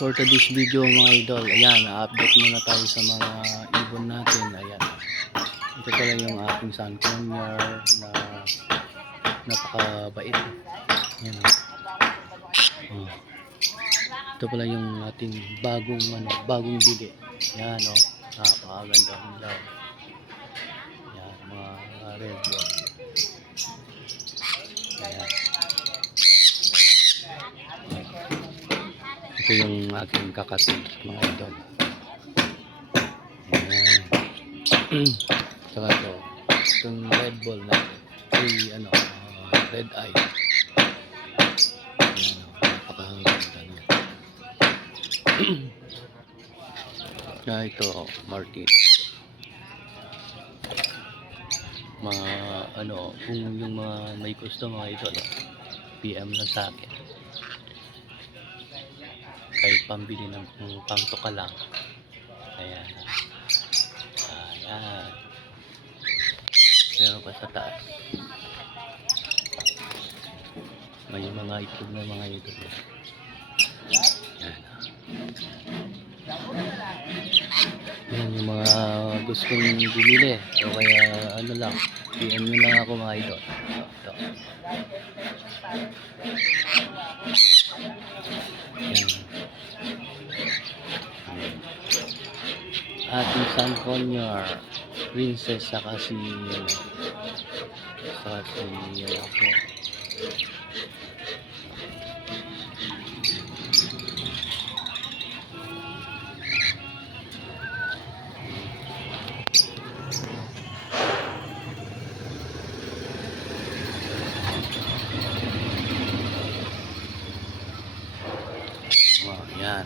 For today's video mga idol, ayan, update muna tayo sa mga ibon natin. Ayan, ito pala yung aking sun conure na napakabait. Ayan, oh. Ito pala yung ating bagong bili. Ayan, oh, napakaganda nila. Ayan, mga red one. Ayan. Ito yung aking kakati mga idol. Ayan. Saka ito, itong red ball na red eye. Ayan, napakaganda niya. Kaya ito, Martin. Kung yung mga may gusto mga idol, PM lang sa akin. Kahit pambili ng pangtuka lang. Ayan. Ayan. Meron pa sa taas. May mga itlog na mga idol. Ayan. Yan yung mga gustong bumili. O kaya ano lang, PM nyo lang ako mga idol. Ito. Yan. Ating sun conure princess saka si ako. Yan,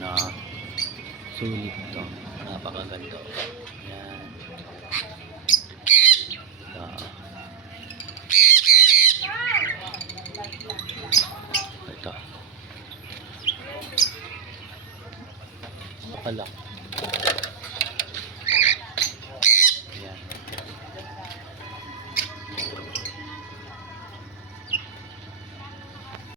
sulit to, napakaganda. Yan, ito napalak.